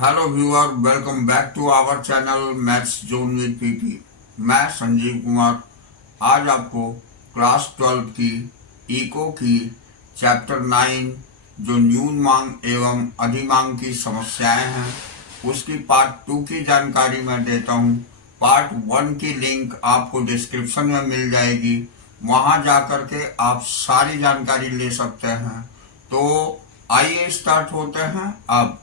Hello viewer, welcome back to our channel maths zone with PP. मैं संजीव कुमार आज आपको class 12 की इको की चैप्टर 9 जो न्यून मांग एवं अधिमांग की समस्याएं हैं उसकी पार्ट 2 की जानकारी मैं देता हूं। पार्ट 1 की लिंक आपको डिस्क्रिप्शन में मिल जाएगी, वहां जाकर के आप सारी जानकारी ले सकते हैं। तो आइए स्टार्ट होते हैं अब।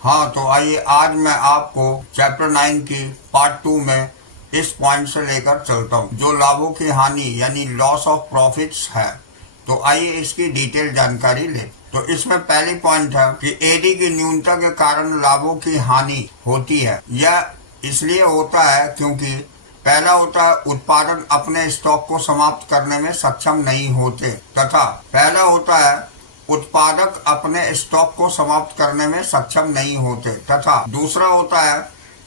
हाँ, तो आइए आज मैं आपको चैप्टर 9 की पार्ट 2 में इस पॉइंट से लेकर चलता हूँ जो लाभों की हानि यानी लॉस ऑफ प्रॉफिट्स है। तो आइए इसकी डिटेल जानकारी ले। तो इसमें पहली पॉइंट है कि एडी की न्यूनता के कारण लाभों की हानि होती है। यह इसलिए होता है क्योंकि पहला होता है उत्पादन अपने स्टॉक को समाप्त करने में सक्षम नहीं होते, तथा पहला होता है उत्पादक अपने स्टॉक को समाप्त करने में सक्षम नहीं होते, तथा दूसरा होता है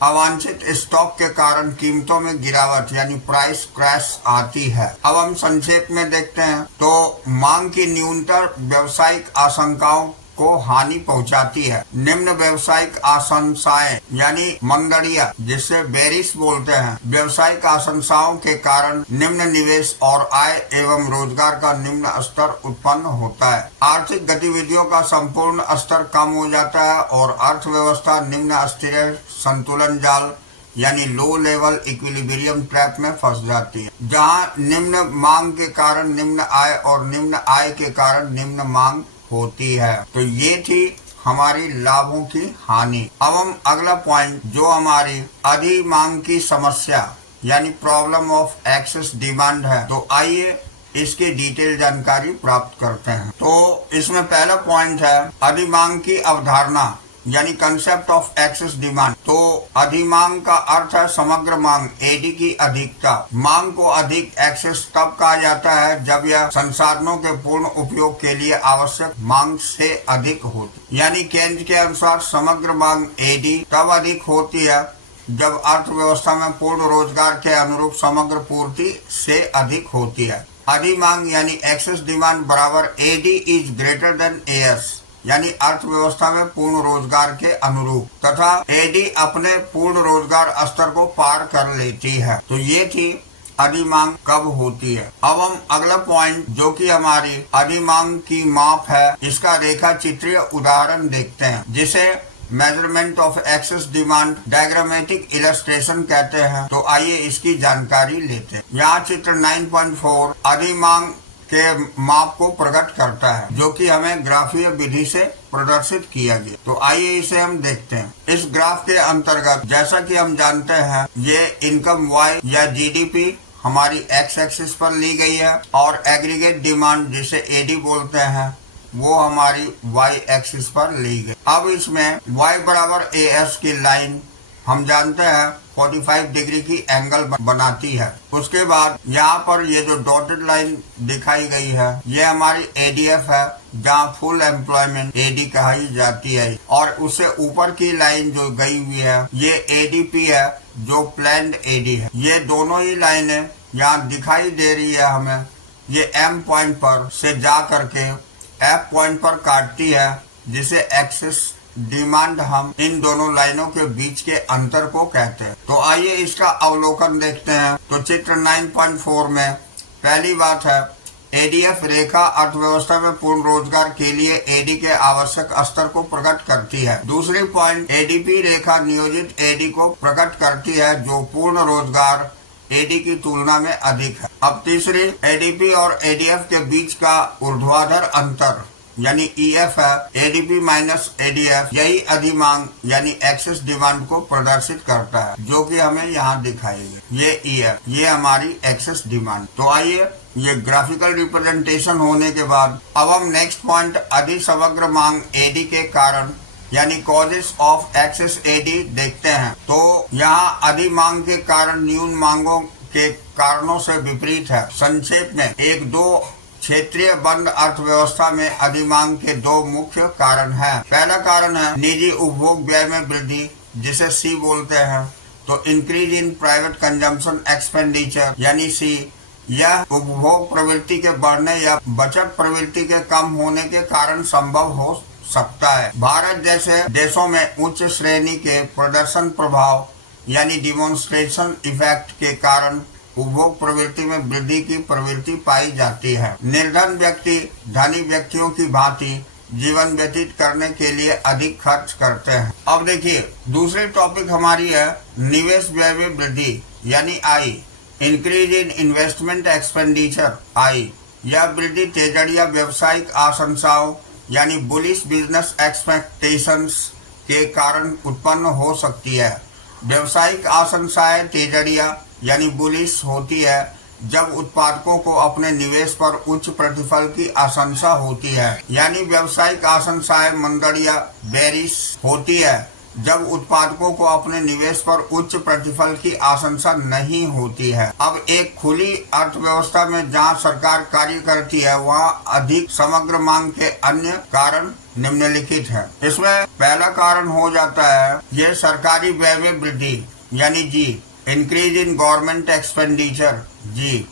अवांछित स्टॉक के कारण कीमतों में गिरावट यानी प्राइस क्रैश आती है। अब हम संक्षेप में देखते हैं तो मांग की न्यूनता व्यवसायिक आशंकाओं को हानि पहुंचाती है। निम्न व्यवसायिक आशंसाएं यानी मंदड़िया जिसे बेरिश बोलते हैं, व्यवसायिक आशंसाओं के कारण निम्न निवेश और आय एवं रोजगार का निम्न स्तर उत्पन्न होता है। आर्थिक गतिविधियों का संपूर्ण स्तर कम हो जाता है और अर्थव्यवस्था निम्न अस्थिर संतुलन जाल यानी लो लेवल इक्विलिब्रियम ट्रैप में फंस जाती है, जहां निम्न मांग के कारण निम्न आय और निम्न आय के कारण निम्न मांग होती है। तो ये थी हमारी लाभों की हानि। अब हम अगला पॉइंट जो हमारी अधिमांग की समस्या यानी प्रॉब्लम ऑफ एक्सेस डिमांड है, तो आइए इसकी डिटेल जानकारी प्राप्त करते हैं। तो इसमें पहला पॉइंट है अधिमांग की अवधारणा यानी कंसेप्ट ऑफ एक्सेस डिमांड। तो अधिमांग का अर्थ है समग्र मांग, एडी की अधिकता। मांग को अधिक एक्सेस तब कहा जाता है जब यह संसाधनों के पूर्ण उपयोग के लिए आवश्यक मांग से अधिक होती, यानी केंद्र के अनुसार समग्र मांग एडी तब अधिक होती है जब अर्थव्यवस्था में पूर्ण रोजगार के अनुरूप समग्र पूर्ति से अधिक होती है। अधिमांग यानी एक्सेस डिमांड बराबर AD is greater than AS यानी अर्थव्यवस्था में पूर्ण रोजगार के अनुरूप, तथा एडी अपने पूर्ण रोजगार स्तर को पार कर लेती है। तो ये थी अधिमांग कब होती है। अब हम अगला पॉइंट जो कि हमारी अधिमांग की माप है, इसका रेखा चित्रीय उदाहरण देखते हैं जिसे measurement of excess demand diagrammatic illustration कहते हैं। तो आइए इसकी जानकारी लेते हैं। यहाँ चित्र 9.4 अधिमांग के माप को प्रकट करता है जो कि हमें ग्राफीय विधि से प्रदर्शित किया गया। तो आइए इसे हम देखते हैं। इस ग्राफ के अंतर्गत जैसा कि हम जानते हैं ये इनकम वाई या जीडीपी हमारी एक्स एक्सिस पर ली गई है और एग्रीगेट डिमांड जिसे एडी बोलते हैं वो हमारी वाई एक्सिस पर ली गई। अब इसमें वाई बराबर ए एस की लाइन हम जानते हैं 45 डिग्री की एंगल बनाती है। उसके बाद यहाँ पर ये जो डॉटेड लाइन दिखाई गई है ये हमारी एडीएफ है जहाँ फुल एम्प्लॉयमेंट एडी कही जाती है, और उससे ऊपर की लाइन जो गई हुई है ये एडीपी है जो प्लान्ड एडी है। ये दोनों ही लाइनें यहाँ दिखाई दे रही है हमें, ये एम पॉइंट पर से जा करके एफ पॉइंट पर काटती है जिसे एक्सेस डिमांड हम इन दोनों लाइनों के बीच के अंतर को कहते हैं। तो आइए इसका अवलोकन देखते हैं। तो चित्र 9.4 में पहली बात है एडीएफ रेखा अर्थव्यवस्था में पूर्ण रोजगार के लिए एडी के आवश्यक स्तर को प्रकट करती है। दूसरी पॉइंट एडीपी रेखा नियोजित एडी को प्रकट करती है जो पूर्ण रोजगार एडी की तुलना में अधिक है। अब तीसरी एडीपी और एडीएफ के बीच का ऊर्ध्वाधर अंतर यानी ईएफ है एडीपी माइनस एडीएफ, यही अधिमांग यानी एक्सेस डिमांड को प्रदर्शित करता है जो कि हमें यहाँ दिखाई गई। ये ईएफ ये हमारी एक्सेस डिमांड। तो आइए ये ग्राफिकल रिप्रेजेंटेशन होने के बाद अब हम नेक्स्ट पॉइंट अधिसमग्र मांग एडी के कारण यानी कॉजेस ऑफ एक्सेस एडी देखते हैं। तो यहाँ अधिमांग के कारण न्यून मांगों के कारणों से विपरीत है। संक्षेप में एक दो क्षेत्रीय बंद अर्थव्यवस्था में अधिमांग के दो मुख्य कारण हैं। पहला कारण है निजी उपभोग व्यय में वृद्धि जिसे सी बोलते हैं। तो increase in private consumption expenditure यानी सी, यह उपभोग प्रवृत्ति के बढ़ने या बचत प्रवृत्ति के कम होने के कारण संभव हो सकता है। भारत जैसे देशों में उच्च श्रेणी के प्रदर्शन प्रभाव यानी डिमॉन्स्ट्रेशन इफेक्ट के कारण उपभोग प्रवृत्ति में वृद्धि की प्रवृत्ति पाई जाती है। निर्धन व्यक्ति धनी व्यक्तियों की भांति जीवन व्यतीत करने के लिए अधिक खर्च करते हैं। अब देखिए दूसरी टॉपिक हमारी है निवेश व्यय में वृद्धि यानी आई, इंक्रीज इन इन्वेस्टमेंट एक्सपेंडिचर आई। यह वृद्धि तेजड़िया व्यवसायिक आशंसाओं यानी बुलिश बिजनेस एक्सपेक्टेशंस के कारण उत्पन्न हो सकती है। व्यवसायिक आशंसाएं तेजड़िया यानी बुलिश होती है जब उत्पादकों को अपने निवेश पर उच्च प्रतिफल की आशंसा होती है, यानी व्यावसायिक आशंसाएं मंदड़िया बेरिश होती है जब उत्पादकों को अपने निवेश पर उच्च प्रतिफल की आशंसा नहीं होती है। अब एक खुली अर्थव्यवस्था में जहां सरकार कार्य करती है वहां अधिक समग्र मांग के अन्य कारण निम्नलिखित है। इसमें पहला कारण हो जाता है ये सरकारी व्यय में वृद्धि यानी जी, इंक्रीज इन गवर्नमेंट एक्सपेंडिचर जी।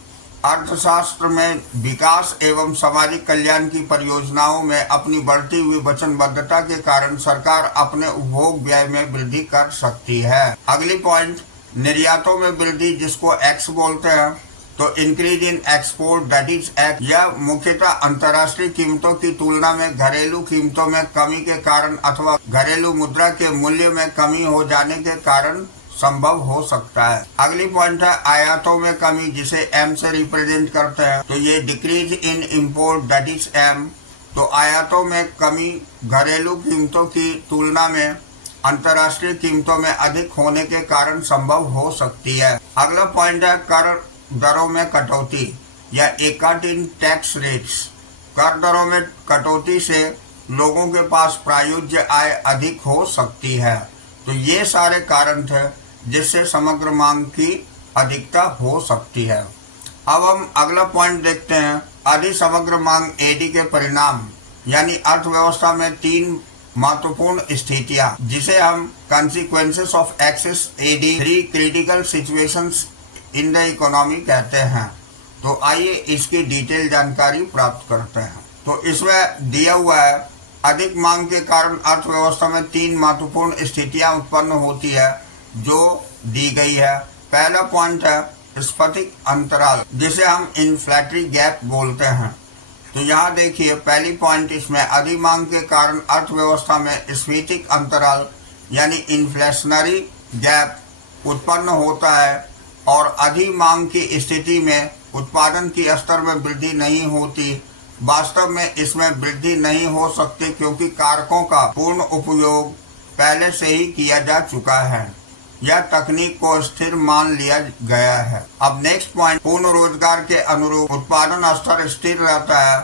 अर्थशास्त्र में विकास एवं सामाजिक कल्याण की परियोजनाओं में अपनी बढ़ती हुई वचनबद्धता के कारण सरकार अपने उपभोग व्यय में वृद्धि कर सकती है। अगली पॉइंट निर्यातों में वृद्धि जिसको एक्स बोलते हैं, तो increase in export that is x. यह मुख्यतः अंतर्राष्ट्रीय कीमतों की तुलना में घरेलू कीमतों में कमी के कारण अथवा घरेलू मुद्रा के मूल्य में कमी हो जाने के कारण संभव हो सकता है। अगली पॉइंट है आयातों में कमी जिसे एम से रिप्रेजेंट करते हैं, तो ये decrease in import that is M. तो आयातों में कमी घरेलू कीमतों की तुलना में अंतर्राष्ट्रीय कीमतों में अधिक होने के कारण संभव हो सकती है। अगला पॉइंट है कर दरों में कटौती या ए कट इन टैक्स रेट्स। कर दरों में कटौती से लोगों के पास प्रायोज्य आय अधिक हो सकती है। तो ये सारे कारण थे जिससे समग्र मांग की अधिकता हो सकती है। अब हम अगला पॉइंट देखते हैं अधिक समग्र मांग एडी के परिणाम यानी अर्थव्यवस्था में तीन महत्वपूर्ण स्थितियां जिसे हम consequences of excess AD, three critical situations in the economy कहते हैं। तो आइए इसकी डिटेल जानकारी प्राप्त करते हैं। तो इसमें दिया हुआ है अधिक मांग के कारण अर्थव्यवस्था में तीन महत्वपूर्ण स्थितियां उत्पन्न होती है जो दी गई है। पहला पॉइंट है स्फटिक अंतराल जिसे हम इन्फ्लेटरी गैप बोलते हैं। तो यहाँ देखिए पहली पॉइंट इसमें अधिक मांग के कारण अर्थव्यवस्था में स्फटिक अंतराल यानी इन्फ्लेशनरी गैप उत्पन्न होता है और अधिक मांग की स्थिति में उत्पादन की स्तर में वृद्धि नहीं होती। वास्तव में इसमें वृद्धि नहीं हो सकती क्योंकि कारकों का पूर्ण उपयोग पहले से ही किया जा चुका है। यह तकनीक को स्थिर मान लिया गया है। अब नेक्स्ट पॉइंट पूर्ण रोजगार के अनुरूप उत्पादन स्तर स्थिर रहता है।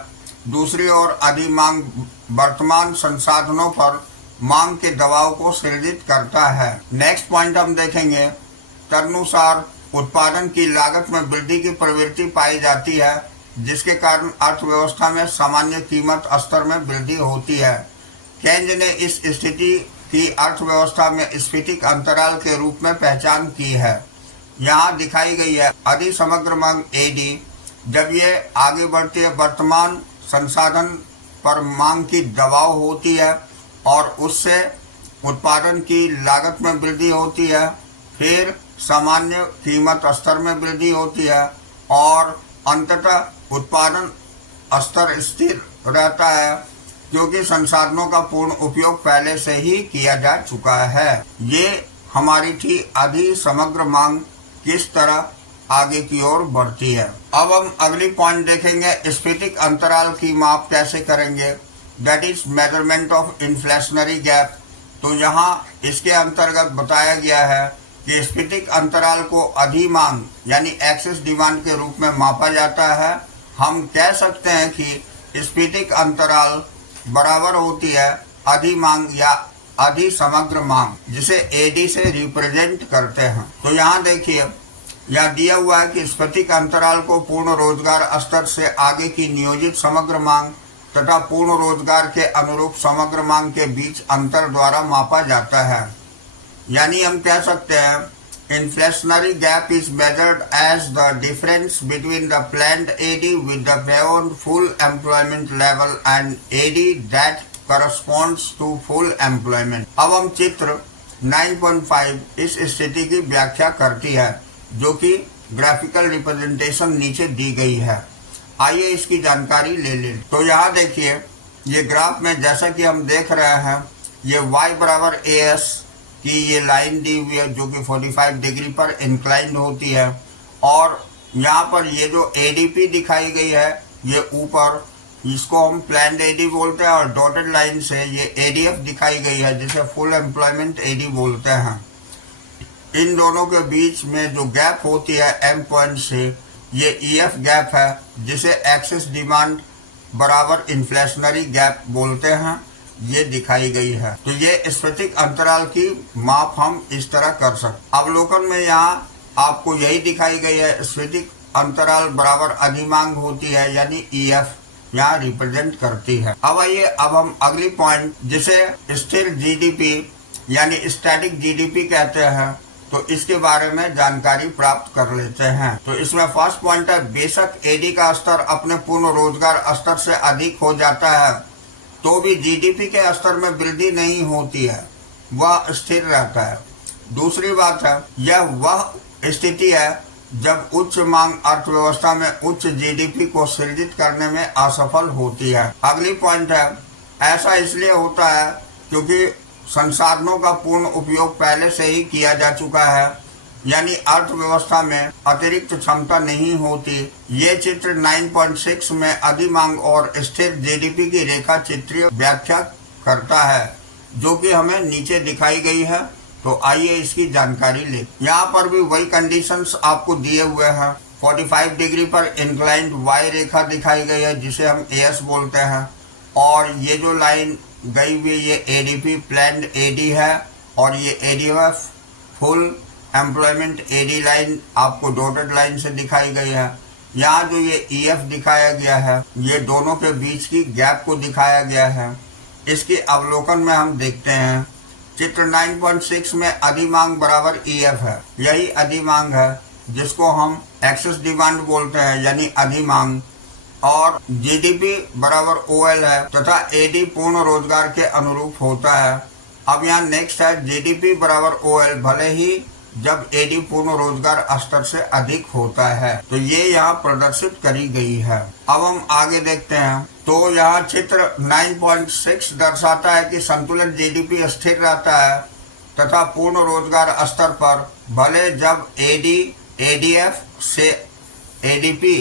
दूसरी ओर अधिक मांग वर्तमान संसाधनों पर मांग के दबाव को सृजित करता है। नेक्स्ट पॉइंट हम देखेंगे तदनुसार उत्पादन की लागत में वृद्धि की प्रवृत्ति पाई जाती है जिसके कारण अर्थव्यवस्था में सामान्य कीमत स्तर में वृद्धि होती है। केंज ने इस स्थिति की अर्थव्यवस्था में स्फटिक अंतराल के रूप में पहचान की है। यहाँ दिखाई गई है अधिक समग्र मांग एडी जब ये आगे बढ़ती है वर्तमान संसाधन पर मांग की दबाव होती है और उससे उत्पादन की लागत में वृद्धि होती है, फिर सामान्य कीमत स्तर में वृद्धि होती है और अंततः उत्पादन स्तर स्थिर रहता है क्योंकि संसाधनों का पूर्ण उपयोग पहले से ही किया जा चुका है। ये हमारी थी अधिक समग्र मांग किस तरह आगे की ओर बढ़ती है। अब हम अगली पॉइंट देखेंगे स्फटिक अंतराल की माप कैसे करेंगे, that is measurement of inflationary gap. तो यहाँ इसके अंतर्गत बताया गया है कि स्फटिक अंतराल को अधिक मांग यानी एक्सेस डिमांड के रूप में मापा जाता है। हम कह सकते हैं कि स्फटिक अंतराल बराबर होती है अधिक मांग या अधिक समग्र मांग जिसे एडी से रिप्रेजेंट करते हैं। तो यहाँ देखिए यह दिया हुआ है कि स्फटिक अंतराल को पूर्ण रोजगार स्तर से आगे की नियोजित समग्र मांग तथा पूर्ण रोजगार के अनुरूप समग्र मांग के बीच अंतर द्वारा मापा जाता है। यानी हम कह सकते हैं inflationary gap is measured as the difference between the planned AD with the beyond full employment level and AD that corresponds to full employment। अब हम चित्र 9.5 इस स्थिति की व्याख्या करती है, जो कि ग्राफिकल रिप्रेजेंटेशन नीचे दी गई है। आइए इसकी जानकारी ले लें। तो यहाँ देखिए, ये ग्राफ में जैसा कि हम देख रहे हैं, ये y बराबर AS की ये लाइन दी हुई है, जो कि 45 डिग्री पर इंक्लाइंड होती है, और यहाँ पर ये जो ADP दिखाई गई है, ये ऊपर, इसको हम प्लान्ड AD बोलते हैं, और डॉटेड लाइन से ये ADF दिखाई गई है, जिसे फुल एम्प्लॉयमेंट AD बोलते हैं। इन दोनों के बीच में जो गैप होती है M पॉइंट से, ये EF गैप है, जिसे एक्सेस डिमांड बराबर इन्फ्लेशनरी गैप बोलते हैं, ये दिखाई गई है। तो ये स्फटिक अंतराल की माप हम इस तरह कर सकते। अवलोकन में यहाँ आपको यही दिखाई गई है, स्फटिक अंतराल बराबर अधिमांग होती है, यानी EF यहाँ रिप्रेजेंट करती है। अब आइए, अब हम अगली पॉइंट, जिसे स्थिर GDP यानी स्टैटिक GDP कहते हैं, तो इसके बारे में जानकारी प्राप्त कर लेते हैं। तो इसमें फर्स्ट पॉइंट है, बेशक AD का स्तर अपने पूर्ण रोजगार स्तर से अधिक हो जाता है, तो भी GDP के स्तर में वृद्धि नहीं होती है, वह स्थिर रहता है। दूसरी बात है, यह वह स्थिति है जब उच्च मांग अर्थव्यवस्था में उच्च GDP को सृजित करने में असफल होती है। अगली पॉइंट है, ऐसा इसलिए होता है क्योंकि संसाधनों का पूर्ण उपयोग पहले से ही किया जा चुका है, यानी अर्थव्यवस्था में अतिरिक्त क्षमता नहीं होती। ये चित्र 9.6 में अधिमांग और स्थिर GDP की रेखा चित्रीय व्याख्या करता है, जो कि हमें नीचे दिखाई गई है। तो आइए इसकी जानकारी ले। यहाँ पर भी वही कंडीशंस आपको दिए हुए हैं। 45 डिग्री पर इंक्लाइंड Y रेखा दिखाई गई है, जिसे हम AS बोलते हैं, और ये जो लाइन गई हुई ये ADP प्लान्ड AD है, और ये ADF full employment AD line आपको डॉटेड लाइन से दिखाई गई है। यहाँ जो ये EF दिखाया गया है, ये दोनों के बीच की गैप को दिखाया गया है। इसके अवलोकन में हम देखते हैं, चित्र 9.6 में अधिमांग बराबर EF है। यही अधिमांग है जिसको हम एक्सेस डिमांड बोलते हैं, यानी अधिमांग, और GDP बराबर OL है तथा AD पूर्ण रोजगार के अनुरूप होता है। अब यहाँ नेक्स्ट है, GDP बराबर OL भले ही जब AD पूर्ण रोजगार स्तर से अधिक होता है। तो ये यहाँ प्रदर्शित करी गई है। अब हम आगे देखते हैं। तो यहाँ चित्र 9.6 दर्शाता है कि संतुलित GDP स्थिर रहता है तथा पूर्ण रोजगार स्तर पर भले जब AD ADF से ADP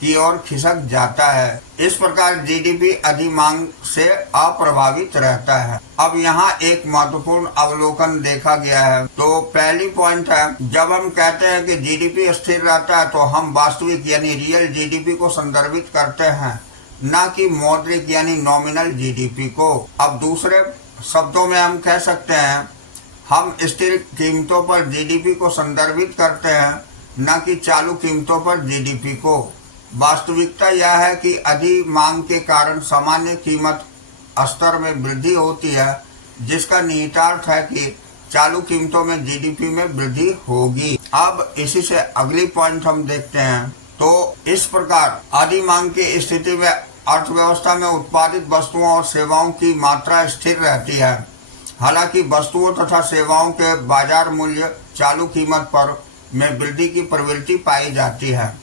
की ओर खिसक जाता है। इस प्रकार GDP अधिमांग से अप्रभावित रहता है। अब यहाँ एक महत्वपूर्ण अवलोकन देखा गया है। तो पहली पॉइंट है, जब हम कहते हैं कि GDP स्थिर रहता है, तो हम वास्तविक यानी रियल GDP को संदर्भित करते हैं, न कि मौद्रिक यानी नॉमिनल GDP को। अब दूसरे शब्दों में हम कह सकते हैं, हम स्थिर कीमतों पर GDP को संदर्भित करते हैं, न कि चालू कीमतों पर GDP को। वास्तविकता यह है कि अधिमांग के कारण सामान्य कीमत स्तर में वृद्धि होती है, जिसका निहितार्थ है कि चालू कीमतों में GDP में वृद्धि होगी। अब इसी से अगली पॉइंट हम देखते हैं। तो इस प्रकार अधिमांग की स्थिति में अर्थव्यवस्था में उत्पादित वस्तुओं और सेवाओं की मात्रा स्थिर रहती है, हालांकि वस्तुओं तथा सेवाओं के बाजार मूल्य चालू कीमत पर में वृद्धि की प्रवृत्ति पाई जाती है।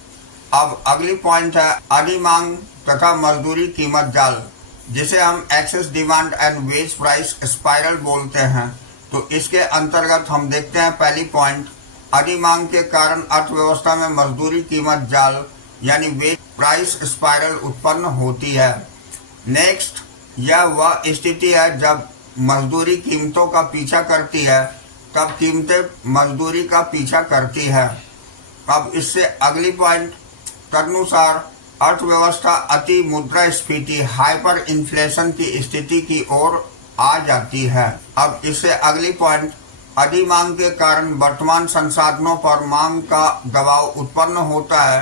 अब अगली पॉइंट है, अधिमांग तथा मजदूरी कीमत जाल, जिसे हम excess demand and wage price spiral बोलते हैं। तो इसके अंतर्गत हम देखते हैं, पहली पॉइंट, अधिमांग के कारण अर्थव्यवस्था में मजदूरी कीमत जाल यानी वेज प्राइस स्पाइरल उत्पन्न होती है। नेक्स्ट, यह वह स्थिति है जब मजदूरी कीमतों का पीछा करती है, तब कीमतें मजदूरी का पीछा करती है। अब इससे अगली पॉइंट, तदनुसार अर्थव्यवस्था अति मुद्रास्फीति हाइपर इन्फ्लेशन की स्थिति की ओर आ जाती है। अब इससे अगली पॉइंट, अधिमांग के कारण वर्तमान संसाधनों पर मांग का दबाव उत्पन्न होता है,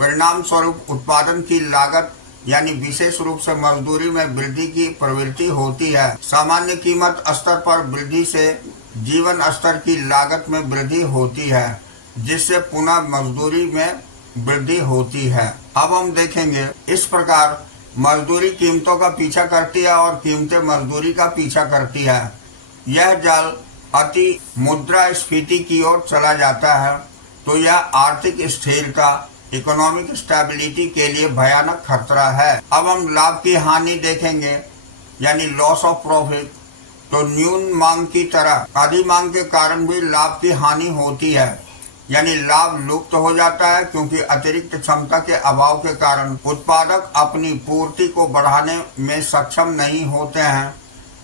परिणाम स्वरूप उत्पादन की लागत यानी विशेष रूप से मजदूरी में वृद्धि की प्रवृत्ति होती है। सामान्य कीमत स्तर पर वृद्धि से जीवन स्तर की लागत में वृद्धि होती है, जिससे पुनः मजदूरी में वृद्धि होती है। अब हम देखेंगे, इस प्रकार मजदूरी कीमतों का पीछा करती है और कीमतें मजदूरी का पीछा करती है। यह जाल अति मुद्रास्फीति की ओर चला जाता है तो यह आर्थिक स्थिरता, इकोनॉमिक स्टेबिलिटी के लिए भयानक खतरा है। अब हम लाभ की हानि देखेंगे, यानी लॉस ऑफ प्रॉफिट। तो न्यून मांग की तरह अधिमांग के कारण भी लाभ की हानि होती है, यानी लाभ लुप्त हो जाता है क्योंकि अतिरिक्त क्षमता के अभाव के कारण उत्पादक अपनी पूर्ति को बढ़ाने में सक्षम नहीं होते हैं।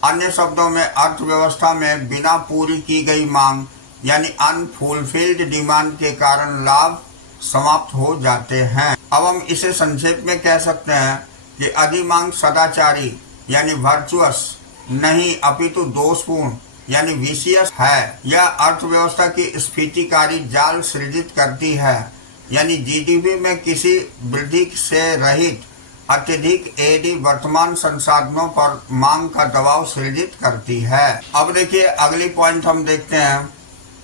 अन्य शब्दों में अर्थव्यवस्था में बिना पूरी की गई मांग यानी अनफुलफिल्ड डिमांड के कारण लाभ समाप्त हो जाते हैं। अब हम इसे संक्षेप में कह सकते हैं कि अधिमांग सदाचारी यानी वर्चुअस नहीं अपितु दोषपूर्ण यानी विशियस है। यह अर्थव्यवस्था की स्फीतिकारी जाल सृजित करती है, यानी जीडीपी में किसी वृद्धि से रहित अत्यधिक एडी वर्तमान संसाधनों पर मांग का दबाव सृजित करती है। अब देखिए अगली पॉइंट हम देखते हैं।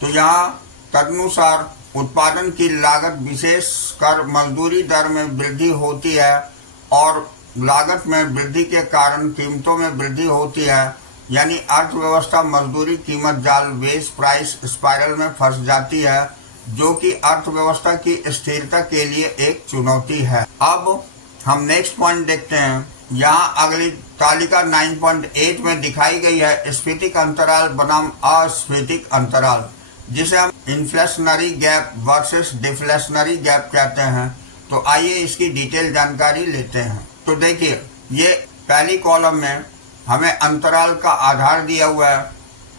तो यहाँ तदनुसार उत्पादन की लागत विशेषकर मजदूरी दर में वृद्धि होती है और लागत में वृद्धि के कारण कीमतों में वृद्धि होती है, यानी अर्थव्यवस्था मजदूरी कीमत जाल वेज प्राइस स्पाइरल में फंस जाती है, जो कि अर्थव्यवस्था की स्थिरता के लिए एक चुनौती है। अब हम नेक्स्ट पॉइंट देखते हैं। यहाँ अगली तालिका 9.8 में दिखाई गई है स्फीतिक अंतराल बनाम अस्फीतिक अंतराल, जिसे हम inflationary gap versus deflationary gap कहते हैं। तो आइए इसकी डिटेल जानकारी लेते हैं। तो देखिए ये पहली कॉलम में हमें अंतराल का आधार दिया हुआ है,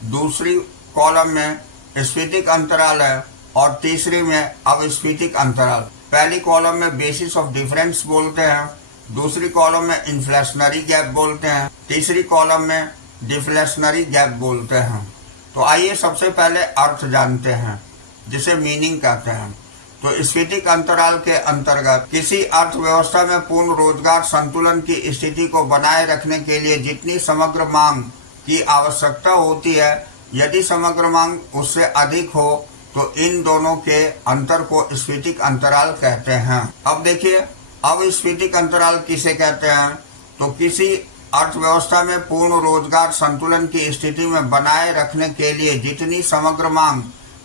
दूसरी कॉलम में स्फीतिक अंतराल है और तीसरी में अवस्फीतिक अंतराल। पहली कॉलम में बेसिस ऑफ डिफरेंस बोलते हैं, दूसरी कॉलम में इन्फ्लेशनरी गैप बोलते हैं, तीसरी कॉलम में डिफ्लेशनरी गैप बोलते हैं। तो आइए सबसे पहले अर्थ जानते हैं, जिसे मीनिंग कहते हैं। तो स्फीतिक अंतराल के अंतर्गत किसी अर्थव्यवस्था में पूर्ण रोजगार संतुलन की स्थिति को बनाए रखने के लिए जितनी समग्र मांग की आवश्यकता होती है, यदि समग्र मांग उससे अधिक हो तो इन दोनों के अंतर को स्फीतिक अंतराल कहते हैं। अब देखिए अवस्फीतिक अंतराल किसे कहते हैं। तो किसी अर्थव्यवस्था में पूर्ण रोजगार संतुलन की स्थिति में बनाए रखने के लिए जितनी समग्र मांग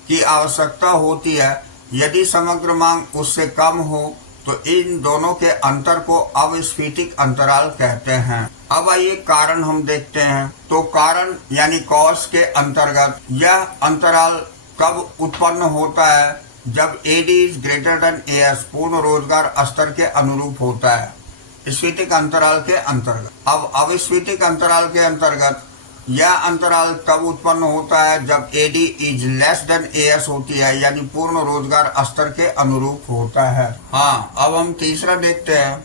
की आवश्यकता होती है, यदि समग्र मांग उससे कम हो तो इन दोनों के अंतर को अवस्फीतिक अंतराल कहते हैं। अब आइए कारण हम देखते हैं। तो कारण यानी कॉज के अंतर्गत यह अंतराल कब उत्पन्न होता है, जब AD is greater than AS पूर्ण रोजगार स्तर के अनुरूप होता है, स्फीतिक अंतराल के अंतर्गत। अब अवस्फीतिक अंतराल के अंतर्गत यह अंतराल तब उत्पन्न होता है जब AD is less than AS होती है, यानी पूर्ण रोजगार स्तर के अनुरूप होता है। हाँ, अब हम तीसरा देखते हैं।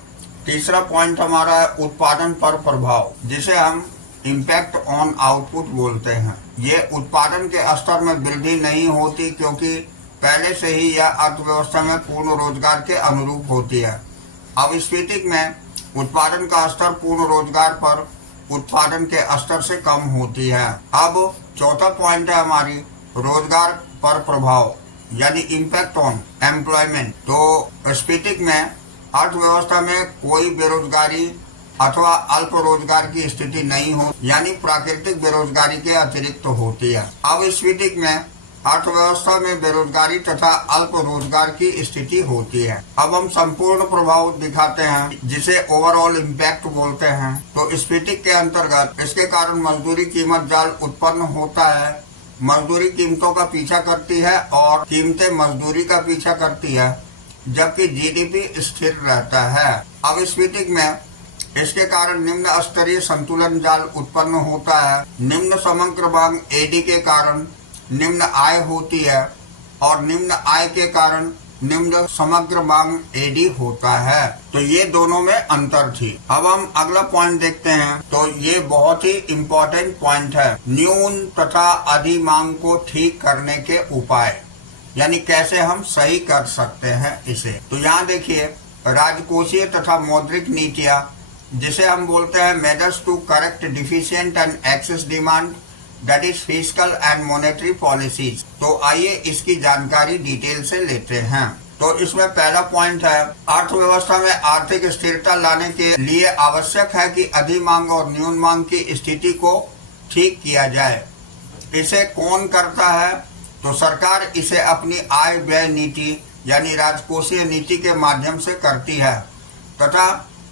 तीसरा पॉइंट हमारा है उत्पादन पर प्रभाव, जिसे हम इम्पैक्ट ऑन आउटपुट बोलते हैं। ये उत्पादन के स्तर में वृद्धि नहीं होती क्योंकि पहले से ही यह अर्थव्यवस्था में पूर्ण रोजगार के अनुरूप होती है। अवस्फीतिक में उत्पादन का स्तर पूर्ण रोजगार पर उत्पादन के स्तर से कम होती है। अब चौथा पॉइंट है हमारी रोजगार पर प्रभाव, यानी इम्पैक्ट ऑन एम्प्लॉयमेंट। तो स्फीतिक में अर्थव्यवस्था में कोई बेरोजगारी अथवा अल्प रोजगार की स्थिति नहीं हो, यानी प्राकृतिक बेरोजगारी के अतिरिक्त होती है। अवस्फीतिक में अर्थव्यवस्था में बेरोजगारी तथा अल्प रोजगार की स्थिति होती है। अब हम संपूर्ण प्रभाव दिखाते हैं, जिसे ओवरऑल इम्पैक्ट बोलते हैं। तो स्फीतिक के अंतर्गत इसके कारण मजदूरी कीमत जाल उत्पन्न होता है। मजदूरी कीमतों का पीछा करती है और कीमतें मजदूरी का पीछा करती है, जबकि जीडीपी स्थिर रहता है। अवस्फीतिक में इसके कारण निम्न स्तरीय संतुलन जाल उत्पन्न होता है। निम्न समग्र मांग एडी के कारण निम्न आय होती है और निम्न आय के कारण निम्न समग्र मांग एडी होता है। तो ये दोनों में अंतर थी। अब हम अगला पॉइंट देखते हैं। तो ये बहुत ही इम्पोर्टेंट पॉइंट है, न्यून तथा अधिमांग को ठीक करने के उपाय, यानी कैसे हम सही कर सकते हैं इसे। तो यहाँ देखिए राजकोषीय तथा मौद्रिक नीतियाँ, जिसे हम बोलते हैं measures to correct deficient and excess demand, that is fiscal and monetary policies. तो आइए इसकी जानकारी डिटेल से लेते हैं। तो इसमें पहला पॉइंट है, अर्थव्यवस्था में आर्थिक स्थिरता लाने के लिए आवश्यक है कि अधिमांग और न्यून मांग की स्थिति को ठीक किया जाए। इसे कौन करता है? तो सरकार इसे अपनी आय व्यय नीति यानी राजकोषीय नीति के माध्यम से करती है तथा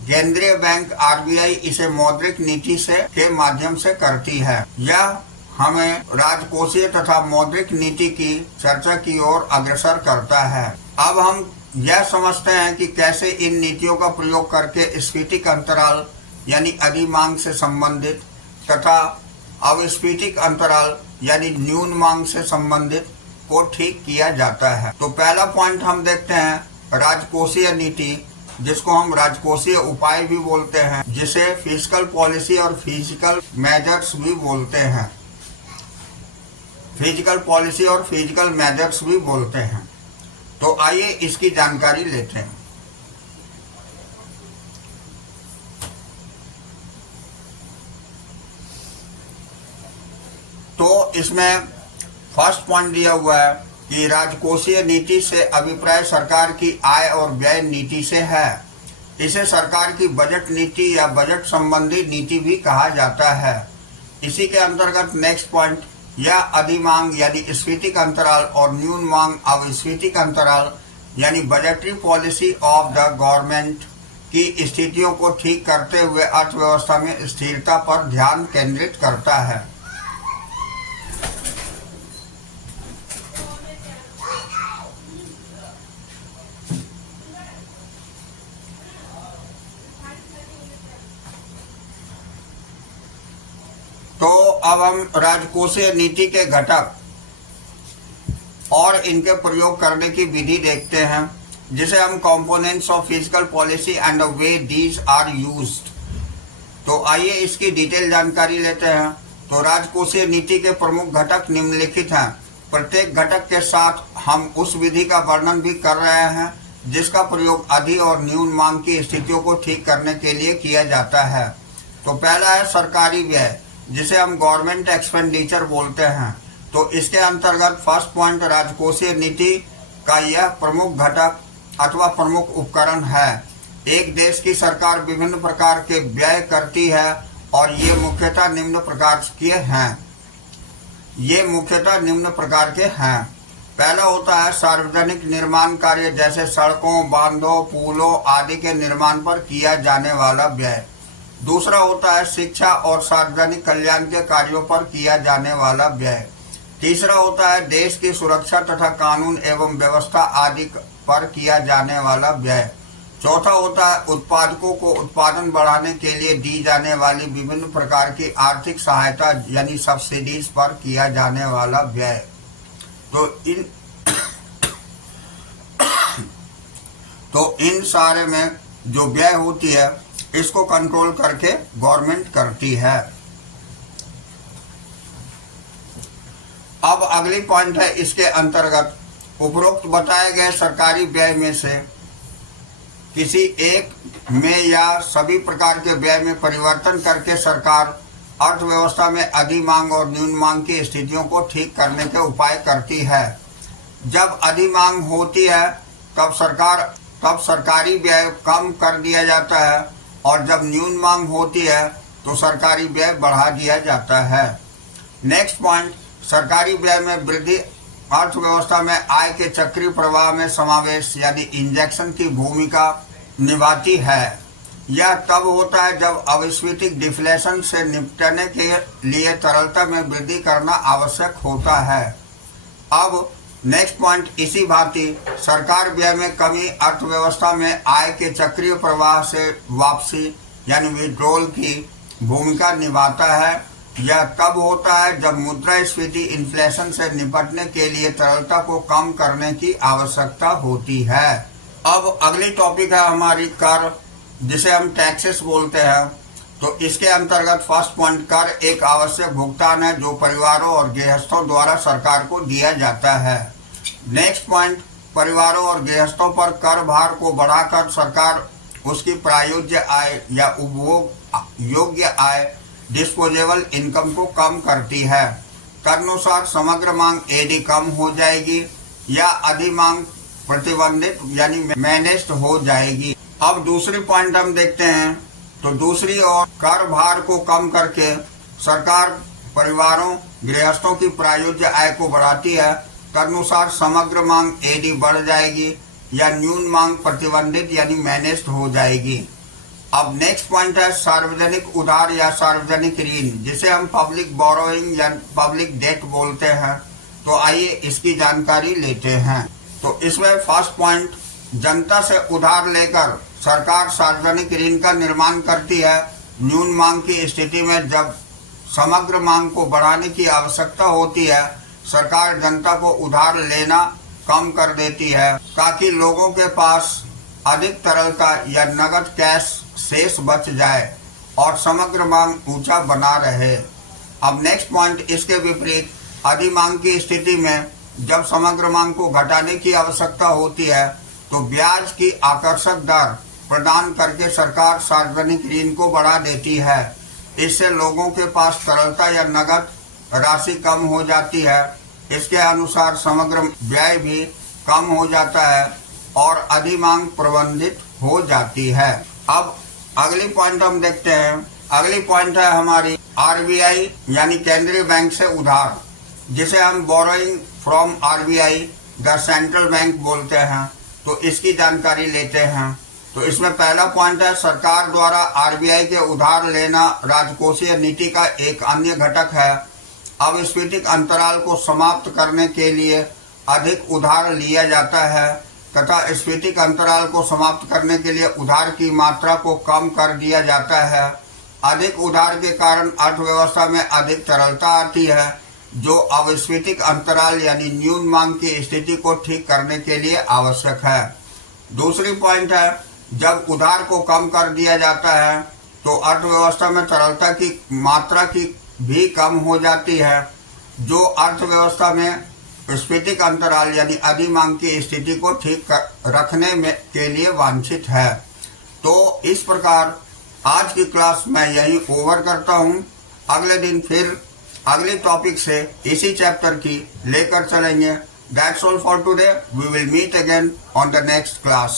केंद्रीय बैंक आरबीआई इसे मौद्रिक नीति से के माध्यम से करती है। यह हमें राजकोषीय तथा मौद्रिक नीति की चर्चा की ओर अग्रसर करता है। अब हम यह समझते हैं कि कैसे इन नीतियों का प्रयोग करके स्फीतिक अंतराल यानी अधिमांग से संबंधित तथा अविस्फीतिक अंतराल यानी न्यून मांग से संबंधित को ठीक किया जाता है। तो पहला पॉइंट हम देखते हैं राजकोषीय नीति, जिसको हम राजकोषीय उपाय भी बोलते हैं, जिसे फिस्कल पॉलिसी और फिजिकल मेजर्स भी बोलते हैं। फिजिकल पॉलिसी और फिजिकल मेजर्स भी बोलते हैं। तो आइए इसकी जानकारी लेते हैं। तो इसमें फर्स्ट पॉइंट दिया हुआ है कि राजकोषीय नीति से अभिप्राय सरकार की आय और व्यय नीति से है। इसे सरकार की बजट नीति या बजट संबंधी नीति भी कहा जाता है। इसी के अंतर्गत नेक्स्ट पॉइंट, यह अधिमांग यानी स्फीतिक अंतराल और न्यून मांग अविस्फीतिक अंतराल यानी budgetary policy of the government की स्थितियों को ठीक करते हुए अर्थव्यवस्था में स्थिरता पर ध्यान केंद्रित करता है। तो अब हम राजकोषीय नीति के घटक और इनके प्रयोग करने की विधि देखते हैं, जिसे हम components of physical policy and the way these are used. तो आइए इसकी डिटेल जानकारी लेते हैं। तो राजकोषीय नीति के प्रमुख घटक निम्नलिखित हैं। प्रत्येक घटक के साथ हम उस विधि का वर्णन भी कर रहे हैं जिसका प्रयोग अधि और न्यून मांग की स्थितियों को ठीक करने के लिए किया जाता है। तो पहला है सरकारी व्यय, जिसे हम गवर्नमेंट एक्सपेंडिचर बोलते हैं। तो इसके अंतर्गत फर्स्ट पॉइंट, राजकोषीय नीति का यह प्रमुख घटक अथवा प्रमुख उपकरण है। एक देश की सरकार विभिन्न प्रकार के व्यय करती है और ये मुख्यतः निम्न प्रकार के हैं। पहला होता है सार्वजनिक निर्माण कार्य, जैसे सड़कों, बांधों, पुलों आदि के निर्माण पर किया जाने वाला व्यय। दूसरा होता है शिक्षा और सार्वजनिक कल्याण के कार्यों पर किया जाने वाला व्यय। तीसरा होता है देश की सुरक्षा तथा कानून एवं व्यवस्था आदि पर किया जाने वाला व्यय। चौथा होता है उत्पादकों को उत्पादन बढ़ाने के लिए दी जाने वाली विभिन्न प्रकार की आर्थिक सहायता यानी सब्सिडीज पर किया जाने वाला व्यय। तो इन सारे में जो व्यय होती है इसको कंट्रोल करके गवर्नमेंट करती है। अब अगली पॉइंट है, इसके अंतर्गत उपरोक्त बताए गए सरकारी व्यय में से किसी एक में या सभी प्रकार के व्यय में परिवर्तन करके सरकार अर्थव्यवस्था में अधिमांग और न्यून मांग की स्थितियों को ठीक करने के उपाय करती है। जब अधिमांग होती है तब सरकारी व्यय कम कर दिया जाता है और जब न्यून मांग होती है तो सरकारी व्यय बढ़ा दिया जाता है। नेक्स्ट पॉइंट, सरकारी व्यय में वृद्धि अर्थव्यवस्था में आय के चक्रीय प्रवाह में समावेश यानी इंजेक्शन की भूमिका निभाती है। यह तब होता है जब अविस्फीतिक डिफ्लेशन से निपटने के लिए तरलता में वृद्धि करना आवश्यक होता है। अब नेक्स्ट पॉइंट, इसी भांति सरकार व्यय में कमी अर्थव्यवस्था में आय के चक्रीय प्रवाह से वापसी यानी विड्रॉल की भूमिका निभाता है। यह तब होता है जब मुद्रास्फीति इन्फ्लेशन से निपटने के लिए तरलता को कम करने की आवश्यकता होती है। अब अगली टॉपिक है हमारी कर, जिसे हम टैक्सेस बोलते हैं। तो इसके अंतर्गत फर्स्ट पॉइंट, कर एक आवश्यक भुगतान है जो परिवारों और गृहस्थों द्वारा सरकार को दिया जाता है। नेक्स्ट पॉइंट, परिवारों और गृहस्थों पर कर भार को बढ़ाकर सरकार उसकी प्रायोज्य आय या उपभोग योग्य आय डिस्पोजेबल इनकम को कम करती है। तदनुसार समग्र मांग यदि कम हो जाएगी या अधिमांग प्रतिबंधित यानी मैनेज्ड हो जाएगी। अब दूसरी पॉइंट हम देखते हैं। तो दूसरी ओर कर भार को कम करके सरकार परिवारों गृहस्थों की प्रायोज्य आय को बढ़ाती है। तदनुसार समग्र मांग एडी बढ़ जाएगी या न्यून मांग प्रतिबंधित यानी मैनेज्ड हो जाएगी। अब नेक्स्ट पॉइंट है सार्वजनिक उधार या सार्वजनिक ऋण, जिसे हम पब्लिक बोरोइंग या पब्लिक डेट बोलते हैं। तो आइए इसकी जानकारी लेते हैं। तो इसमें फर्स्ट पॉइंट, जनता से उधार लेकर सरकार सार्वजनिक ऋण का निर्माण करती है। न्यून मांग की स्थिति में जब समग्र मांग को बढ़ाने की आवश्यकता होती है, सरकार जनता को उधार लेना कम कर देती है ताकि लोगों के पास अधिक तरलता या नगद कैश शेष बच जाए और समग्र मांग ऊंचा बना रहे। अब नेक्स्ट पॉइंट, इसके विपरीत अधिमांग की स्थिति में जब समग्र मांग को घटाने की आवश्यकता होती है तो ब्याज की आकर्षक दर प्रदान करके सरकार सार्वजनिक ऋण को बढ़ा देती है। इससे लोगों के पास तरलता या नगद राशि कम हो जाती है। इसके अनुसार समग्र व्यय भी कम हो जाता है और अधिमांग प्रबंधित हो जाती है। अब अगली पॉइंट हम देखते हैं। अगली पॉइंट है हमारी आरबीआई यानी केंद्रीय बैंक से उधार, जिसे हम borrowing from RBI the central bank बोलते हैं। तो इसकी जानकारी लेते हैं। तो इसमें पहला पॉइंट है सरकार द्वारा आरबीआई के उधार लेना राजकोषीय नीति का एक अन्य घटक है। अब स्फीतिक अंतराल को समाप्त करने के लिए अधिक उधार लिया जाता है तथा स्फीतिक अंतराल को समाप्त करने के लिए उधार की मात्रा को कम कर दिया जाता है। अधिक उधार के कारण अर्थव्यवस्था में अधिक तरलता आती है, जो अविस्फीतिक अंतराल यानी न्यून मांग की स्थिति को ठीक करने के लिए आवश्यक है। दूसरी पॉइंट है जब उधार को कम कर दिया जाता है तो अर्थव्यवस्था में तरलता की मात्रा की भी कम हो जाती है, जो अर्थव्यवस्था में स्फीतिक अंतराल यानी अधिमांग की स्थिति को ठीक रखने में के लिए वांछित है। तो इस प्रकार आज की क्लास मैं यहीं ओवर करता हूँ। अगले दिन फिर अगले टॉपिक से इसी चैप्टर की लेकर चलेंगे। That's all for today. We will meet again on the next class.